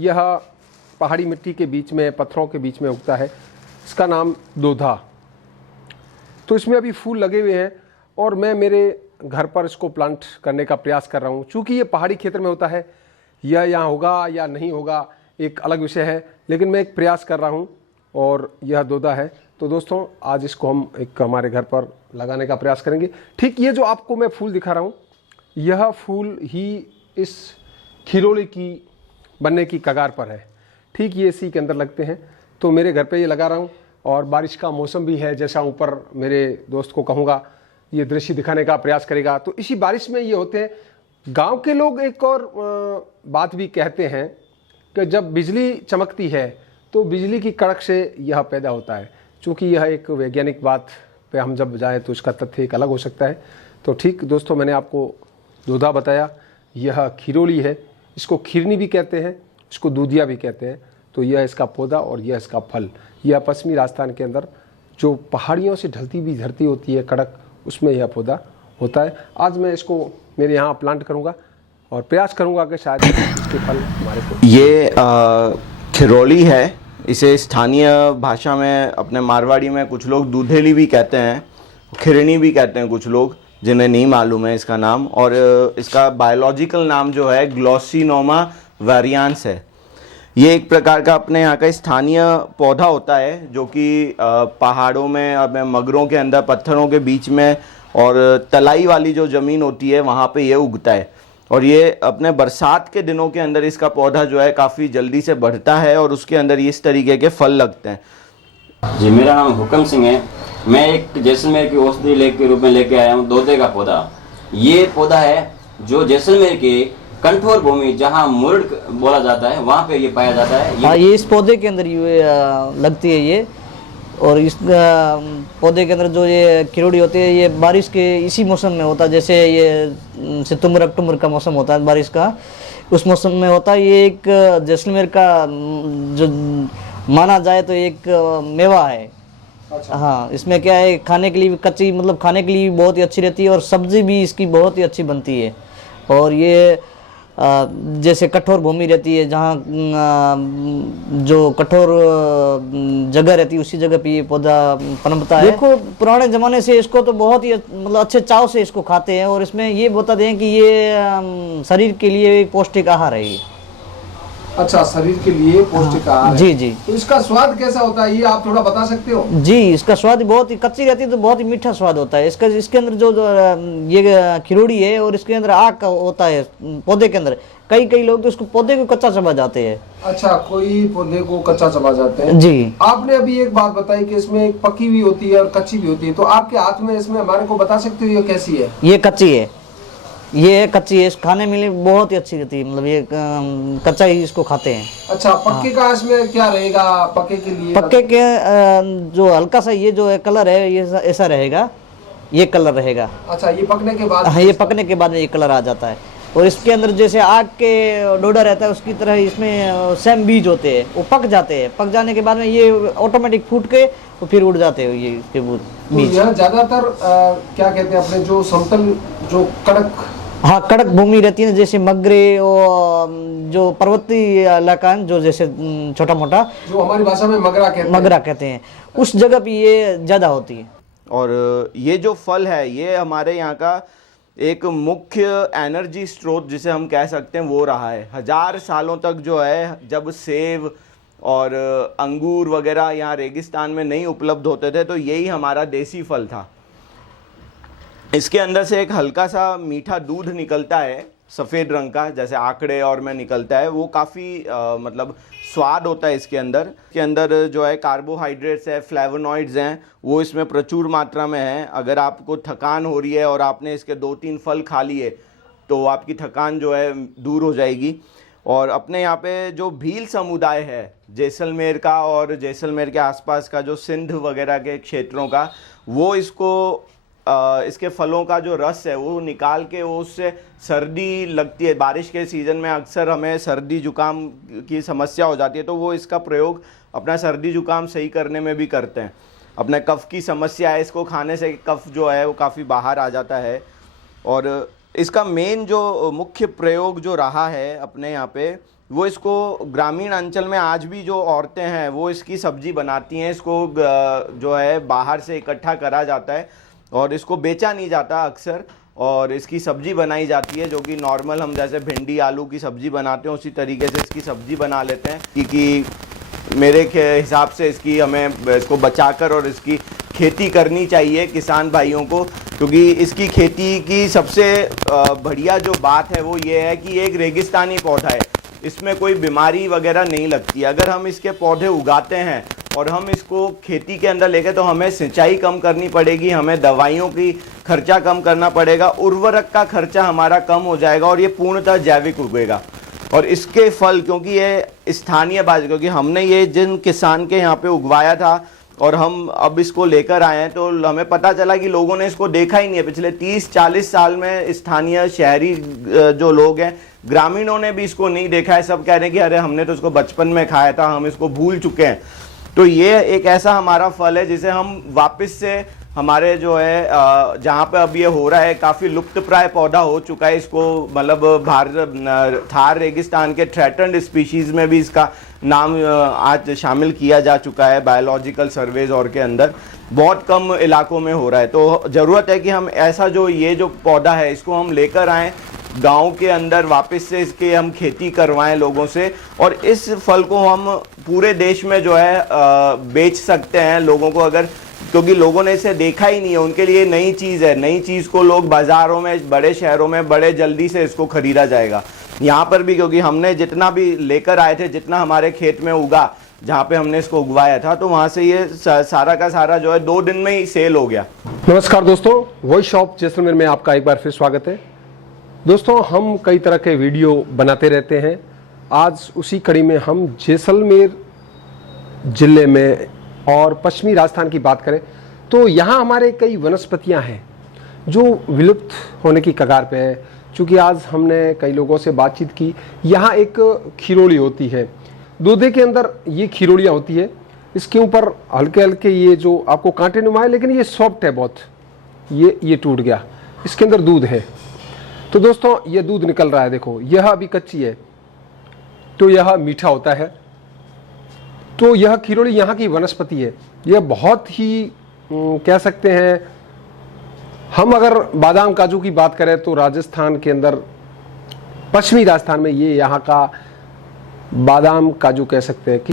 यह पहाड़ी मिट्टी के बीच में, पत्थरों के बीच में उगता है। इसका नाम दोधा। तो इसमें अभी फूल लगे हुए हैं और मैं मेरे घर पर इसको प्लांट करने का प्रयास कर रहा हूँ। चूँकि ये पहाड़ी क्षेत्र में होता है, यह यहाँ होगा या नहीं होगा एक अलग विषय है, लेकिन मैं एक प्रयास कर रहा हूँ और यह दोधा है। तो दोस्तों आज इसको हम एक हमारे घर पर लगाने का प्रयास करेंगे। ठीक ये जो आपको मैं फूल दिखा रहा हूँ, यह फूल ही इस खिरोली की बनने की कगार पर है। ठीक ये इसी के अंदर लगते हैं। तो मेरे घर पे ये लगा रहा हूँ और बारिश का मौसम भी है, जैसा ऊपर मेरे दोस्त को कहूँगा ये दृश्य दिखाने का प्रयास करेगा। तो इसी बारिश में ये होते हैं। गांव के लोग एक और बात भी कहते हैं कि जब बिजली चमकती है तो बिजली की कड़क से यह पैदा होता है। चूँकि यह एक वैज्ञानिक बात पे हम जब जाए तो इसका तथ्य एक अलग हो सकता है। तो ठीक दोस्तों, मैंने आपको दोधा बताया, यह खिरोली है। इसको खिरनी भी कहते हैं, इसको दूधिया भी कहते हैं। तो यह इसका पौधा और यह इसका फल। यह पश्चिमी राजस्थान के अंदर जो पहाड़ियों से ढलती हुई धरती होती है कड़क, उसमें यह पौधा होता है। आज मैं इसको मेरे यहाँ प्लांट करूँगा और प्रयास करूँगा कि शायद इसके फल हमारे को। ये खिरोली है। इसे स्थानीय भाषा में, अपने मारवाड़ी में कुछ लोग दूधेली भी कहते हैं, खिरनी भी कहते हैं कुछ लोग, जिन्हें नहीं मालूम है इसका नाम। और इसका बायोलॉजिकल नाम जो है ग्लॉसिनोमा वेरिएंस है। ये एक प्रकार का अपने यहाँ का स्थानीय पौधा होता है जो कि पहाड़ों में, अब मगरों के अंदर, पत्थरों के बीच में और तलाई वाली जो ज़मीन होती है वहाँ पे ये उगता है। और ये अपने बरसात के दिनों के अंदर इसका पौधा जो है काफ़ी जल्दी से बढ़ता है और उसके अंदर इस तरीके के फल लगते हैं। जी, मेरा नाम हुक्म सिंह है। मैं एक जैसलमेर की औषधि लेख के रूप में लेके आया हूँ दोधे का पौधा। ये पौधा है जो जैसलमेर के कठोर भूमि, जहाँ मुर्ड बोला जाता है, वहाँ पे ये पाया जाता है। हाँ, ये इस पौधे के अंदर ये लगती है ये। और इस पौधे के अंदर जो ये खिरोड़ी होती है, ये बारिश के इसी मौसम में होता है। जैसे ये सितंबर अक्टूबर का मौसम होता है बारिश का, उस मौसम में होता है। ये एक जैसलमेर का जो माना जाए तो एक मेवा है। अच्छा। हाँ, इसमें क्या है, खाने के लिए कच्ची, मतलब खाने के लिए बहुत ही अच्छी रहती है और सब्जी भी इसकी बहुत ही अच्छी बनती है। और ये जैसे कठोर भूमि रहती है, जहाँ जो कठोर जगह रहती है, उसी जगह पे ये पौधा पनपता है। देखो, पुराने ज़माने से इसको तो बहुत ही मतलब अच्छे चाव से इसको खाते हैं। और इसमें ये बता दें कि ये शरीर के लिए पौष्टिक आहार है ये। अच्छा, शरीर के लिए पौष्टिक आहार है। जी जी। तो इसका स्वाद कैसा होता है, ये आप थोड़ा बता सकते हो? जी, इसका स्वाद बहुत ही, कच्ची रहती है तो बहुत ही मीठा स्वाद होता है इसका। इसके अंदर जो ये खिरोड़ी है और इसके अंदर आग होता है पौधे के अंदर। कई लोग तो इसको पौधे को कच्चा चबा जाते हैं। अच्छा, कोई पौधे को कच्चा चबा जाते हैं। जी। आपने अभी एक बात बताई कि इसमें एक पकी भी होती है और कच्ची भी होती है। तो आपके हाथ में इसमें हमारे को बता सकते हो ये कैसी है? ये कच्ची है, ये कच्ची है। खाने में बहुत ही अच्छी रहती है, मतलब ये कच्चा ही इसको खाते हैं। अच्छा, पक्के का इसमें क्या रहेगा? पक्के के लिए, पक्के के जो हल्का सा ये जो है कलर है, ये ऐसा रहेगा, ये कलर रहेगा। अच्छा, ये पकने के बाद? हाँ, ये पकने के बाद में ये कलर आ जाता है। और इसके अंदर जैसे आग के डोडा रहता है, उसकी तरह इसमें सेम बीज होते हैं, वो पक जाते हैं। पक जाने के बाद में ये ऑटोमेटिक फूट के तो फिर उड़ जाते हैं ये इसके बीज। तो ज्यादातर क्या कहते हैं, अपने जो समतल, जो कड़क, हाँ, कड़क भूमि रहती है, जैसे मगरे और जो पर्वतीय इलाका है, जो जैसे छोटा मोटा, जो हमारी भाषा में मगरा कहते हैं, उस जगह पे ये ज़्यादा होती है। और ये जो फल है, ये हमारे यहाँ का एक मुख्य एनर्जी स्रोत जिसे हम कह सकते हैं वो रहा है। 1000 सालों तक जो है, जब सेब और अंगूर वगैरह यहाँ रेगिस्तान में नहीं उपलब्ध होते थे, तो यही हमारा देसी फल था। इसके अंदर से एक हल्का सा मीठा दूध निकलता है, सफ़ेद रंग का, जैसे आंकड़े और में निकलता है। वो काफ़ी मतलब स्वाद होता है इसके अंदर। के अंदर जो है कार्बोहाइड्रेट्स है, फ्लेवोनॉइड्स हैं, वो इसमें प्रचुर मात्रा में हैं। अगर आपको थकान हो रही है और आपने इसके 2-3 फल खा लिए तो आपकी थकान जो है दूर हो जाएगी। और अपने यहाँ पे जो भील समुदाय है जैसलमेर का और जैसलमेर के आसपास का, जो सिंध वगैरह के क्षेत्रों का, वो इसको इसके फलों का जो रस है वो निकाल के, वो उससे सर्दी लगती है। बारिश के सीज़न में अक्सर हमें सर्दी जुकाम की समस्या हो जाती है, तो वो इसका प्रयोग अपना सर्दी जुकाम सही करने में भी करते हैं। अपने कफ़ की समस्या है, इसको खाने से कफ़ जो है वो काफ़ी बाहर आ जाता है। और इसका मेन जो मुख्य प्रयोग जो रहा है अपने यहाँ पे, वो इसको ग्रामीण अंचल में आज भी जो औरतें हैं वो इसकी सब्जी बनाती हैं। इसको जो है बाहर से इकट्ठा करा जाता है और इसको बेचा नहीं जाता अक्सर, और इसकी सब्जी बनाई जाती है, जो कि नॉर्मल हम जैसे भिंडी आलू की सब्जी बनाते हैं उसी तरीके से इसकी सब्जी बना लेते हैं। क्योंकि मेरे हिसाब से इसको बचाकर और इसकी खेती करनी चाहिए किसान भाइयों को, क्योंकि इसकी खेती की सबसे बढ़िया जो बात है वो ये है कि ये एक रेगिस्तानी पौधा है, इसमें कोई बीमारी वगैरह नहीं लगती। अगर हम इसके पौधे उगाते हैं और हम इसको खेती के अंदर लेके, तो हमें सिंचाई कम करनी पड़ेगी, हमें दवाइयों की खर्चा कम करना पड़ेगा, उर्वरक का खर्चा हमारा कम हो जाएगा और ये पूर्णतः जैविक उगेगा। और इसके फल, क्योंकि ये स्थानीय बाजार, क्योंकि हमने ये जिन किसान के यहाँ पे उगवाया था और हम अब इसको लेकर आए हैं, तो हमें पता चला कि लोगों ने इसको देखा ही नहीं है। पिछले 30-40 साल में स्थानीय शहरी जो लोग हैं, ग्रामीणों ने भी इसको नहीं देखा है। सब कह रहे हैं कि अरे हमने तो इसको बचपन में खाया था, हम इसको भूल चुके हैं। तो ये एक ऐसा हमारा फल है जिसे हम वापस से हमारे जो है जहाँ पे अब ये हो रहा है, काफ़ी लुप्त प्राय पौधा हो चुका है। इसको मतलब थार रेगिस्तान के थ्रेटन्ड स्पीशीज़ में भी इसका नाम आज शामिल किया जा चुका है बायोलॉजिकल सर्वेज और के अंदर। बहुत कम इलाकों में हो रहा है, तो ज़रूरत है कि हम ऐसा ये जो पौधा है इसको हम लेकर आएँ गांव के अंदर, वापस से इसके हम खेती करवाएं लोगों से, और इस फल को हम पूरे देश में जो है बेच सकते हैं लोगों को, अगर, क्योंकि लोगों ने इसे देखा ही नहीं है, उनके लिए नई चीज़ है। नई चीज़ को लोग बाज़ारों में, बड़े शहरों में बड़े जल्दी से इसको ख़रीदा जाएगा। यहाँ पर भी क्योंकि हमने जितना भी लेकर आए थे, जितना हमारे खेत में उगा, जहाँ पे हमने इसको उगवाया था, तो वहाँ से ये सारा का सारा जो है 2 दिन में ही सेल हो गया। नमस्कार दोस्तों, वॉइस शॉप जैसलमेर में आपका एक बार फिर स्वागत है। दोस्तों, हम कई तरह के वीडियो बनाते रहते हैं। आज उसी कड़ी में हम जैसलमेर जिले में और पश्चिमी राजस्थान की बात करें तो यहाँ हमारे कई वनस्पतियाँ हैं जो विलुप्त होने की कगार पे है। चूँकि आज हमने कई लोगों से बातचीत की, यहाँ एक खिरोड़ी होती है, दूधे के अंदर ये खिरोड़ियाँ होती है। इसके ऊपर हल्के हल्के ये जो आपको कांटे नुमा है, लेकिन ये सॉफ्ट है बहुत। ये टूट गया, इसके अंदर दूध है। तो दोस्तों, ये दूध निकल रहा है, देखो यह अभी कच्ची है, तो यह मीठा होता है। तो यह खिरोड़ी यहाँ की वनस्पति है। यह बहुत ही कह सकते हैं, हम अगर बादाम काजू की बात करें तो राजस्थान के अंदर, पश्चिमी राजस्थान में ये यहाँ का बादाम काजू कह सकते हैं कि